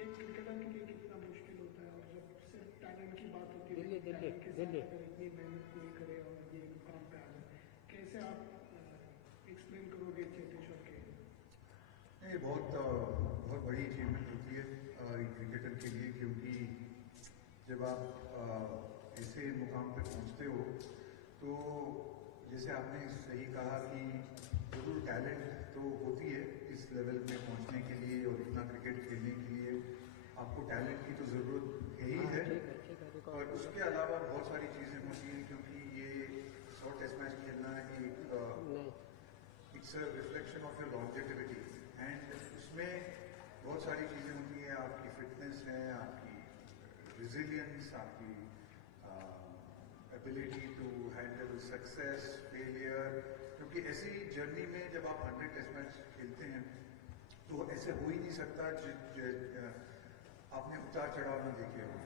एक क्रिकेटर के लिए कितना मुश्किल होता है, और जब सिर्फ टैलेंट की बात होती है, टैलेंट के साथ अगर इतनी मेहनत नहीं करे और ये मुकाम पे आ जाए, कैसे आप एक्सप्लेन करोगे चेतेश्वर के? ये बहुत बड़ी अचीवमेंट होती है क्रिकेटर के लिए, क्योंकि जब आप ऐसे मुकाम पे पहुंचते हो तो जैसे आपने सही कहा कि जरूर टैलेंट तो होती है इस लेवल पे पहुंचने के लिए, और इतना क्रिकेट खेलने के लिए आपको टैलेंट की तो ज़रूरत है ही है, और उसके अलावा बहुत सारी चीज़ें होती हैं, क्योंकि ये 100 टेस्ट मैच खेलना it's a reflection of your longevity, and उसमें बहुत सारी चीज़ें होती हैं। आपकी फिटनेस है, आपकी रिजिलियंस, आपकी ability to handle success, failure, क्योंकि ऐसी जर्नी में जब आप 100 टेस्ट मैच खेलते हैं तो ऐसे हो ही नहीं सकता आपने उतार चढ़ाव न देखे हो,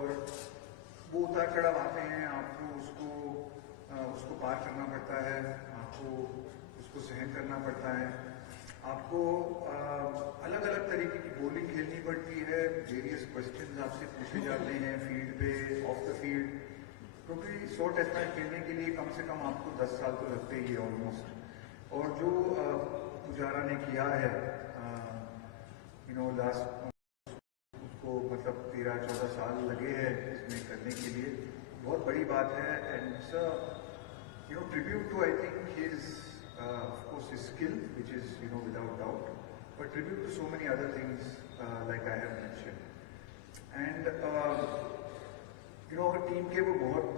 और वो उतार चढ़ाव आते हैं, आपको उसको पार करना पड़ता है, आपको उसको सहन करना पड़ता है, आपको अलग अलग तरीके की बॉलिंग खेलनी पड़ती है, वेरियस क्वेश्चंस आपसे पूछे जाते हैं फील्ड पे, ऑफ द फील्ड, क्योंकि 100 टेस्ट मैच खेलने के लिए कम से कम आपको 10 साल तो लगते ही ऑलमोस्ट, और जो पुजारा ने किया है लास्ट उसको मतलब 13-14 साल लगे हैं इसमें करने के लिए, बहुत बड़ी बात है, and tribute to I think his of course his skill, which is without doubt, but tribute to so many other things like I have mentioned, and team के वो बहुत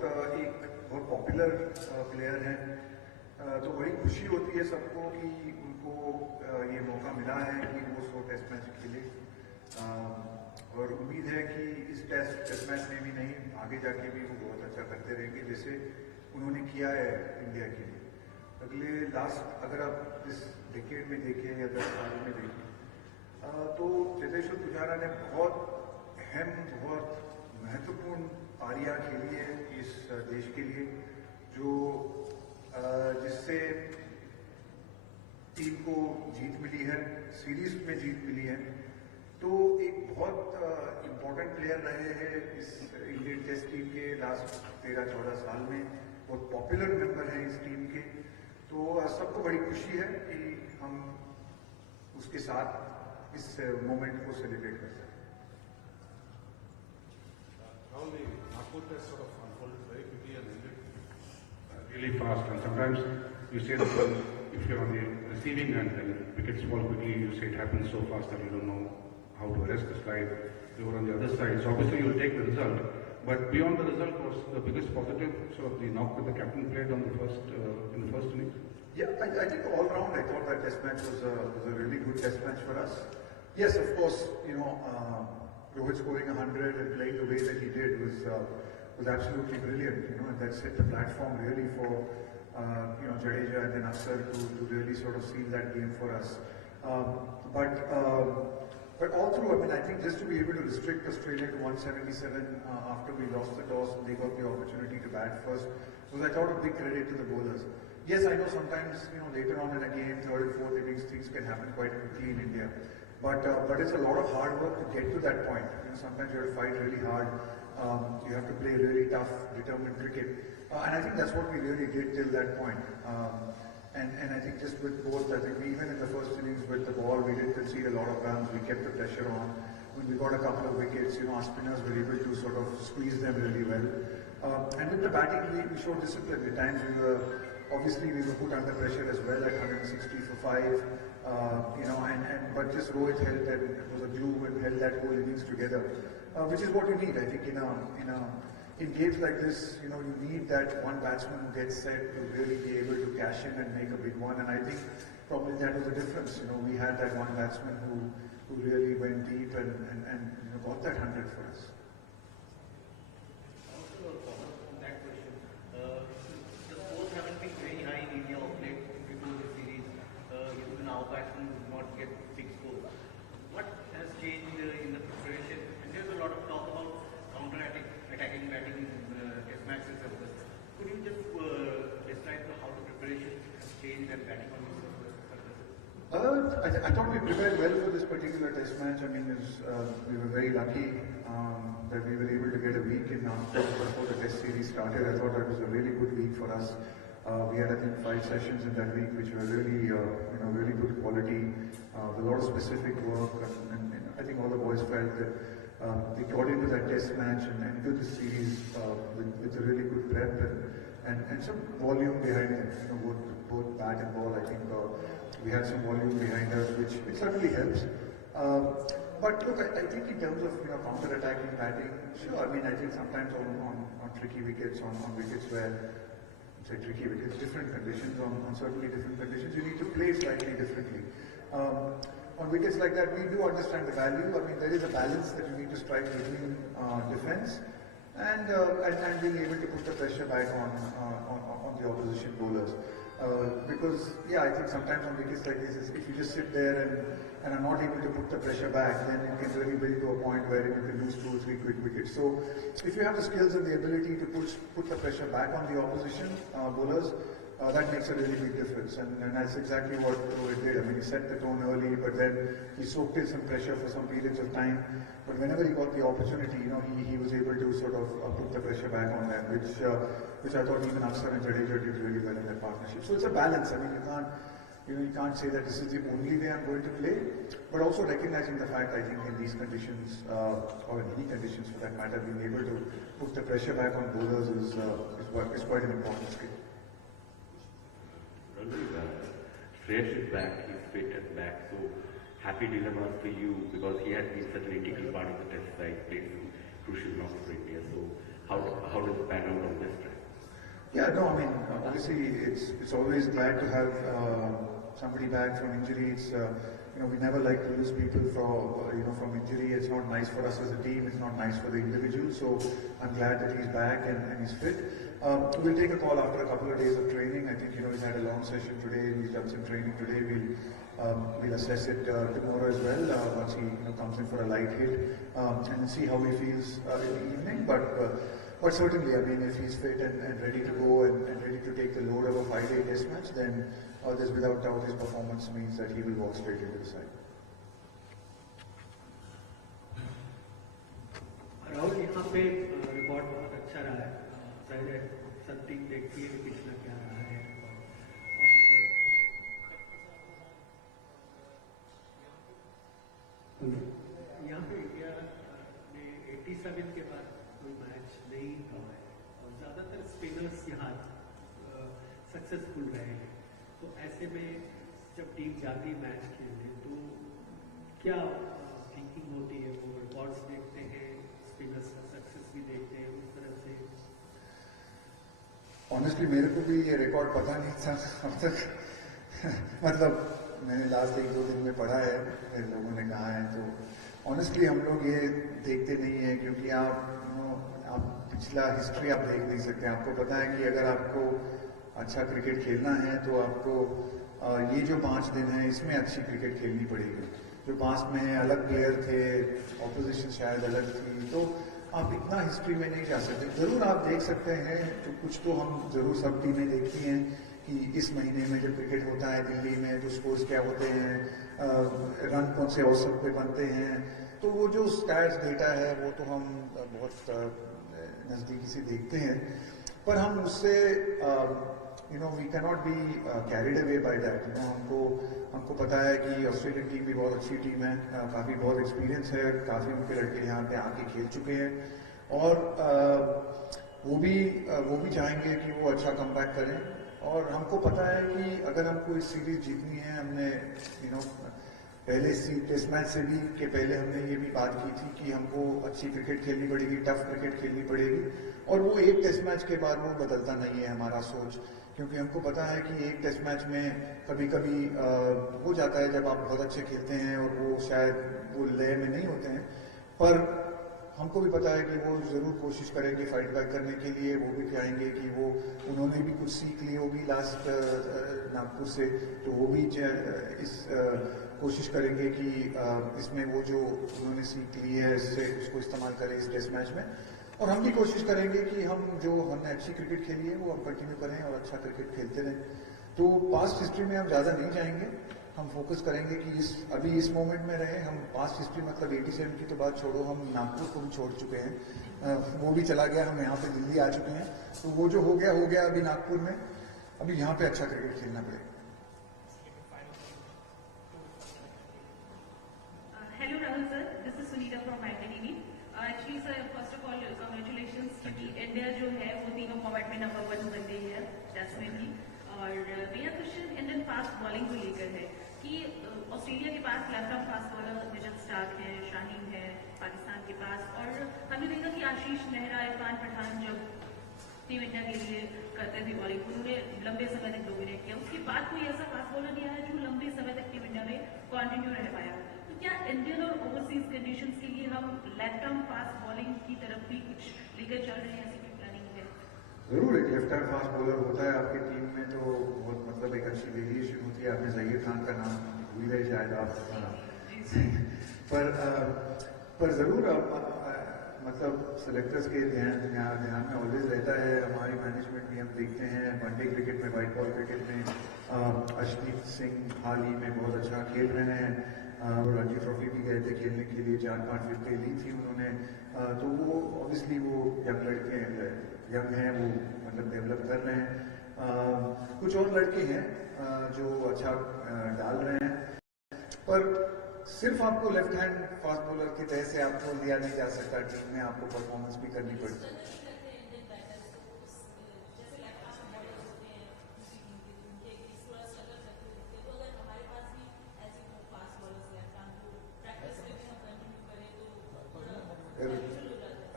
पॉपुलर प्लेयर हैं, तो बड़ी खुशी होती है सबको कि उनको ये मौका मिला है कि वो 100 टेस्ट मैच खेले, और उम्मीद है कि इस टेस्ट मैच में भी नहीं, आगे जाके भी वो बहुत अच्छा करते रहेंगे जैसे उन्होंने किया है इंडिया के लिए। अगले अगर आप इस डिकेड में देखें या 10 साल में देखें तो चेतेश्वर पुजारा ने बहुत महत्वपूर्ण पारियां खेली है इस देश के लिए, जो जिससे टीम को जीत मिली है, सीरीज में जीत मिली है, तो एक बहुत इम्पोर्टेंट प्लेयर रहे हैं इस इंडियन टेस्ट टीम के लास्ट 13-14 साल में, बहुत पॉपुलर मेंबर हैं इस टीम के, तो सबको बड़ी खुशी है कि हम उसके साथ इस मोमेंट को सेलिब्रेट कर सकते हैं। Rahul, the Nagpur test sort of unfolded very quickly and ended really fast, and sometimes you say that if you're on the receiving end and wickets fall quickly, you say it happens so fast that you don't know how to arrest the slide. You were on the other side, so obviously you'll take the result. But beyond the result, was the biggest positive sort of the knock that the captain played on the in the first innings? Yeah, I think all round I thought that test match was a really good test match for us. Yes, of course, Rohit scoring 100 and playing the way that he did was absolutely brilliant. And that set the platform really for Jadeja and then Akshar to really sort of seal that game for us. But all through, I mean, I think just to be able to restrict Australia to 177 after we lost the toss, they got the opportunity to bat first, was I thought a big credit to the bowlers. Yes, I know sometimes, later on in a game, third and fourth innings, things can happen quite quickly in India. But it's a lot of hard work to get to that point. Sometimes you have to fight really hard. You have to play really tough, determined cricket. And I think that's what we really did till that point. And I think just with both, I think even in the first innings with the ball, we did concede a lot of runs. We kept the pressure on. When we got a couple of wickets, our spinners were able to sort of squeeze them really well. And with the batting, we showed discipline. At times we were put under pressure as well at 160 for 5. But just Rohit held that, it was a glue and held that whole innings together, which is what you need, I think, in games like this. You need that one batsman who gets set to really be able to cash in and make a big one, and I think probably that was the difference. We had that one batsman who really went deep and got that 100 for us. Also, on that question, the scores haven't been very high in India of late before the series. Even our batsmen would not get big scores. What has changed in the preparation? And there's a lot of talk about counter-attacking batting in test matches as well. Could you just describe how the preparation has changed and batting on these surfaces? I thought we prepared well for this particular test match. I mean, we were very lucky that we were able to get a week in before the test series started. I thought that was a really good week for us. We had, I think, 5 sessions in that week, which were really, really good quality, with a lot of specific work, and I think all the boys felt that they got into that test match and into the series with a really good prep and some volume behind it. Both bat and ball. I think we had some volume behind us, which certainly helps. But look, I think in terms of counter-attacking batting, sure. I mean, I think sometimes on tricky wickets, on wickets where, say, tricky wickets, different conditions, on certainly different conditions, you need to play slightly differently. On wickets like that, we do understand the value. I mean, there is a balance that you need to strike between defense and being able to put the pressure back on the opposition bowlers. Because, yeah, I think sometimes on wickets like this, if you just sit there and are not able to put the pressure back, then it can really build to a point where you can lose 2 or 3 quick wickets. So, if you have the skills and the ability to put the pressure back on the opposition bowlers, that makes a really big difference, and that's exactly what Dravid did. I mean, he set the tone early, but then he soaked in some pressure for some periods of time. But whenever he got the opportunity, he was able to sort of put the pressure back on them, which I thought even Akshar and Jadeja did really well in that partnership. So it's a balance. I mean, you can't say that this is the only way I'm going to play, but also recognizing the fact, I think, in these conditions, or in any conditions for that matter, being able to put the pressure back on bowlers is quite an important skill. Shreyas is back, he's fit and back, so happy dilemmas for you because he has been such an integral part of the test side, played some crucial knocks for India. So how does it pan out on this track? Yeah, no, I mean, obviously it's always glad to have somebody back from injury. It's we never like to lose people from injury. It's not nice for us as a team. It's not nice for the individual. So I'm glad that he's back and he's fit. We'll take a call after a couple of days of training. I think he's had a long session today. He's done some training today. We'll assess it tomorrow as well once he comes in for a light hit and see how he feels in the evening. But certainly, I mean, if he's fit and ready to go and ready to take the load of a 5-day test match, then there's without doubt his performance means that he will walk straight into the side. Rahul, यहाँ पे record बहुत अच्छा रहा है। जाहिर है सब team देखती है कि पिछला क्या रहा है और यहाँ पे इंडिया ने 87 के बाद कोई मैच नहीं हुआ है और ज़्यादातर स्पिनर्स यहाँ सक्सेसफुल रहे हैं। तो ऐसे में जब टीम जाती मैच खेलने तो क्या थिंकिंग होती है? वो रिकॉर्ड्स देखते हैं, स्पिनर्स का सक्सेस भी देखते हैं, उस तरह से? ऑनेस्टली मेरे को भी ये रिकॉर्ड पता नहीं था अब तक मतलब मैंने लास्ट 1-2 दिन में पढ़ा है, फिर लोगों ने कहा है, तो ऑनेस्टली हम लोग ये देखते नहीं है क्योंकि आप पिछला हिस्ट्री आप देख नहीं सकते। आपको पता है कि अगर आपको अच्छा क्रिकेट खेलना है तो आपको ये जो 5 दिन है इसमें अच्छी क्रिकेट खेलनी पड़ेगी। जो पास्ट में अलग प्लेयर थे, ऑपोजिशन शायद अलग थी, तो आप इतना हिस्ट्री में नहीं जा सकते। जरूर आप देख सकते हैं, तो कुछ तो हम जरूर सब टीमें देखती हैं कि इस महीने में जब क्रिकेट होता है दिल्ली में तो स्कोर्स क्या होते हैं, रन कौन से औसत पे बनते हैं, तो वो जो स्टैट्स डेटा है वो तो हम बहुत नज़दीकी से देखते हैं, पर हम उससे we can not be carried away by that. हमको पता है कि ऑस्ट्रेलियन टीम भी बहुत अच्छी टीम है, काफ़ी बहुत एक्सपीरियंस है, काफ़ी उनके लड़के यहाँ पे आके खेल चुके हैं और वो भी चाहेंगे कि वो अच्छा कमबैक करें। और हमको पता है कि अगर हमको इस सीरीज जीतनी है, हमने पहले टेस्ट मैच से भी के पहले हमने ये भी बात की थी कि हमको अच्छी क्रिकेट खेलनी पड़ेगी, टफ क्रिकेट खेलनी पड़ेगी, और वो एक टेस्ट मैच के बाद वो बदलता नहीं है हमारा सोच, क्योंकि हमको पता है कि एक टेस्ट मैच में कभी कभी हो जाता है जब आप बहुत अच्छे खेलते हैं और वो शायद वो लय में नहीं होते हैं, पर हमको भी पता है कि वो ज़रूर कोशिश करेंगे फाइट बैक करने के लिए। वो भी चाहेंगे कि उन्होंने भी कुछ सीख ली होगी लास्ट नागपुर से, तो वो भी इस कोशिश करेंगे कि इसमें वो जो उन्होंने सीख ली है इससे उसको इस्तेमाल करें इस टेस्ट मैच में। और हम भी कोशिश करेंगे कि हमने अच्छी क्रिकेट खेली है वो हम कंटिन्यू करें और अच्छा क्रिकेट खेलते रहें। तो पास्ट हिस्ट्री में हम ज़्यादा नहीं जाएंगे, हम फोकस करेंगे कि अभी इस मोमेंट में रहे। हम पास्ट हिस्ट्री मतलब 87 की तो बात छोड़ो, हम नागपुर को भी छोड़ चुके हैं, वो भी चला गया, हम यहाँ पे दिल्ली आ चुके हैं। तो वो जो हो गया अभी नागपुर में, अभी यहाँ पे अच्छा क्रिकेट खेलना पड़ेगा। Hello Rahul sir, this is Sunita from ITV. Actually sir, first of all congratulations कि इंडिया जो है वो तीनों फॉर्मेट में नंबर 1 बन गई है डेफिनेटली। और मेरा क्वेश्चन इंडियन फास्ट बॉलिंग को लेकर है कि ऑस्ट्रेलिया के पास लेफ्ट आर्म फास्ट बॉलर निजत स्टार्क है, शाहीन है पाकिस्तान के पास, और हमने देखा कि आशीष नेहरा, इरफान पठान जब टीम इंडिया के लिए करते थे बॉलिंग, उन्होंने लंबे समय तक डोमिनेट किया। उसके बाद कोई ऐसा फास्ट बॉलर नहीं आया जो लंबे समय तक टीम इंडिया में कंटिन्यू रह पाया। तो क्या इंडियन और ओवरसीज कंडीशंस के लिए हम लेफ्ट आर्म फास्ट बॉलिंग की तरफ भी कुछ लेकर चल रहे हैं, ऐसी कोई प्लानिंग है? जरूर एक लेफ्ट आर्म फास्ट बॉलर होता है आपकी टीम में तो बहुत मतलब एक अच्छी वेरिएशन होती है। आपने जहीर खान का नाम भूल गए शायद आप, पर जरूर मतलब सेलेक्टर्स के ध्यान में ऑलवेज रहता है। हमारी मैनेजमेंट भी हम देखते हैं वनडे क्रिकेट में, व्हाइट बॉल क्रिकेट में अर्शदीप सिंह हाल ही में बहुत अच्छा खेल रहे हैं। रणजी ट्रॉफी भी गए थे खेलने के लिए, 4-5 विकेटें ली थी उन्होंने। तो वो ऑब्वियसली वो यंग लड़के यंग हैं, वो मतलब डेवलप कर रहे हैं। कुछ और लड़के हैं जो अच्छा डाल रहे हैं, पर सिर्फ आपको लेफ्ट हैंड फास्ट बॉलर की तरह से आपको लिया नहीं जा सकता टीम में, आपको परफॉर्मेंस भी करनी पड़ती है।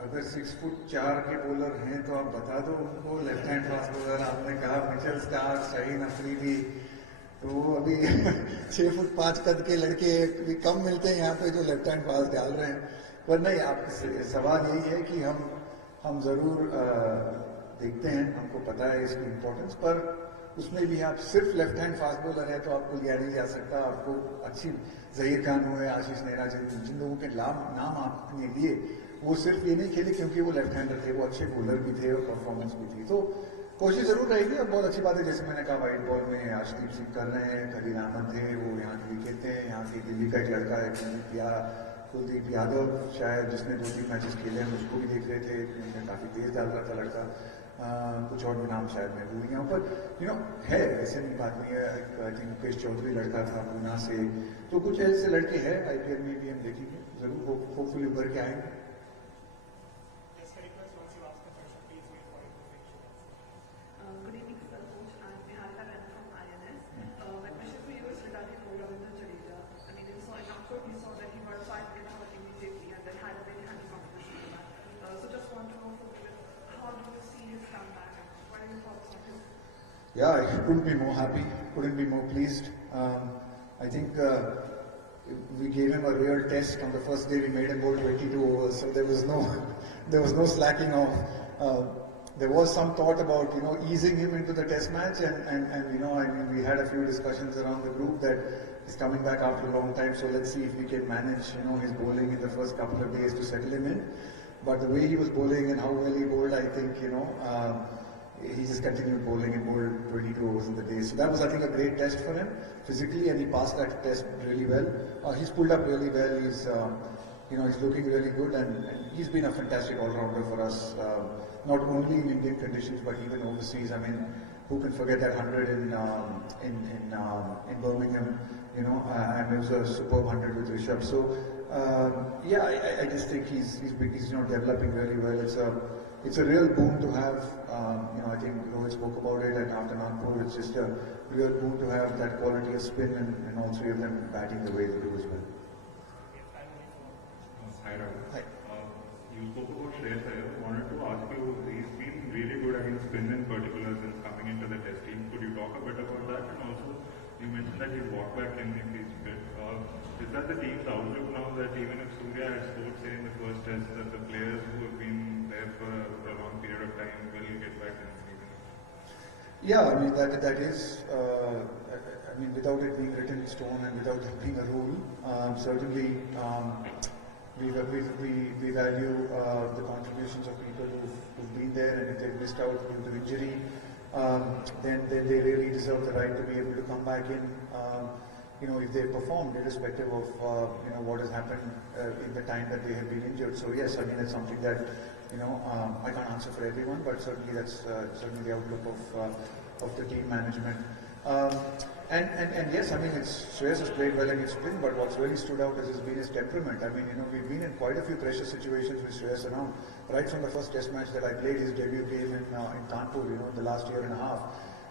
अगर 6'4" के बॉलर हैं तो आप बता दो उनको लेफ्ट हैंड फास्ट बॉलर। आपने कहा मिचेल स्टार्क, शाहीन अफरीदी, तो अभी 6'5" कद के लड़के भी कम मिलते हैं यहाँ पे जो लेफ्ट हैंड फास्ट डाल रहे हैं। पर नहीं, आपका सवाल यही है कि हम जरूर देखते हैं, हमको पता है इसकी इम्पोर्टेंस, पर उसमें भी आप सिर्फ लेफ्ट हैंड फास्ट बॉलर है तो आपको लिया नहीं जा सकता। आपको अच्छी जहीर खान हुए, आशीष नेहरा, जिन लोगों के नाम आपने लिए, वो सिर्फ ये नहीं खेले क्योंकि वो लेफ्ट हैंडर थे, वो अच्छे बॉलर भी थे और परफॉर्मेंस भी थी। तो कोशिश जरूर रहेगी। और बहुत अच्छी बात है, जैसे मैंने कहा व्हाइट बॉल में आशदीप सिंह कर रहे हैं, खलील अहमद थे, वो यहाँ के लिए खेलते हैं। यहाँ के दिल्ली का एक लड़का है कुलदीप यादव, शायद जिसने 2-3 मैचेस खेले हैं, उसको भी देख रहे थे, उन्हें काफ़ी तेज डाल रहा था लड़का। कुछ और भी नाम शायद मैं भूल गया हूँ, पर है, ऐसे नहीं बात नहीं है। आई थिंक मुकेश चौधरी लड़का था पूना से, तो कुछ ऐसे लड़के हैं IPL में भी हम देखेंगे जरूर, होपफुली उभर के आएंगे। Good evening, sir. Coach, I'm Niharika Rana from INS. My question for you is regarding Rahul Dravid. I mean, we saw that he got a 5-wicket out immediately and then had a very handy competition for that. So just want to know from you, how do you see his comeback? What are your thoughts on him? Yeah, I couldn't be more happy, couldn't be more pleased. I think we gave him a real test. On the first day we made him bowl 22 overs, so there was no slacking off. There was some thought about easing him into the test match, and I mean, we had a few discussions around the group that he's coming back after a long time, so let's see if we can manage his bowling in the first couple of days to settle him in. But the way he was bowling and how well he bowled, I think he just continued bowling and bowled 22 overs in the day. So that was, I think, a great test for him physically, and he passed that test really well. He's pulled up really well. He's looking really good, and he's been a fantastic all-rounder for us. Not only in Indian conditions, but even overseas. I mean, who can forget that 100 in Birmingham? And it was a superb 100 with Rishabh. So I just think he's developing really well. It's a real boon to have. I think Rohit spoke about it, and after Nagpur, it's just a real boon to have that quality of spin and all three of them batting the way they do as well. Hi, Rahul. Hi. You spoke about Shreyas Iyer. I wanted to ask you, he's been really good against spin in particular since coming into the test team. Could you talk a bit about that? And also, you mentioned that he's walked back in these bit. Is that the team's outlook now, that even if Surya had scored, say, in the first test, that the players who have been there for a long period of time will get back in the season? Yeah, I mean, that is, I mean, without it being written in stone and without it being a rule, certainly we value the contributions of people who've been there, and if they've missed out due to injury, then they really deserve the right to be able to come back in. if they performed, irrespective of what has happened in the time that they have been injured. So yes, I mean it's something that I can't answer for everyone, but certainly that's certainly the outlook of the team management. And yes, I mean Shreyas has played well against spin, but what's really stood out has been his temperament. I mean we've been in quite a few pressure situations with Shreyas around, right from the first Test match that I played, his debut game in Kanpur, in the last year and a half.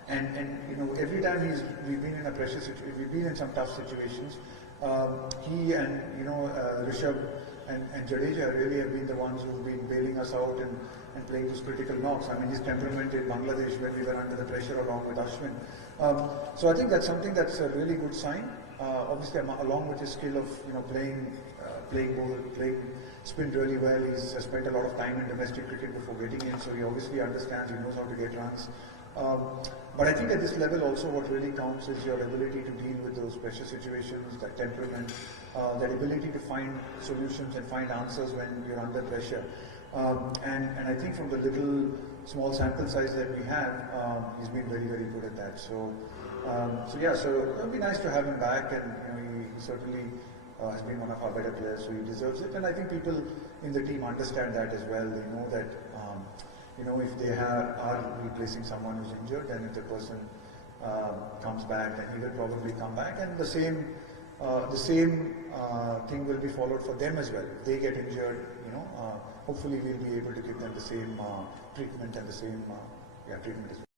And every time we've been in a pressure situation, we've been in some tough situations. He and Rishabh and Jadeja really have been the ones who've been bailing us out and playing those critical knocks. I mean his temperament in Bangladesh when we were under the pressure along with Ashwin. So I think that's something that's a really good sign. Obviously along with his skill of playing spin really well. He's spent a lot of time in domestic cricket before getting in, so he obviously understands, he knows how to get runs. But I think at this level also what really counts is your ability to deal with those pressure situations, that temperament, that ability to find solutions and find answers when you're under pressure. And I think from the small sample size that we have, he's been very, very good at that. So it would be nice to have him back, and he certainly has been one of our better players, so he deserves it. And I think people in the team understand that as well. They know that if they are replacing someone who's injured, then if the person comes back, then he will probably come back, and the same thing will be followed for them as well. If they get injured, hopefully we'll be able to give them the same treatment and the same treatment as well.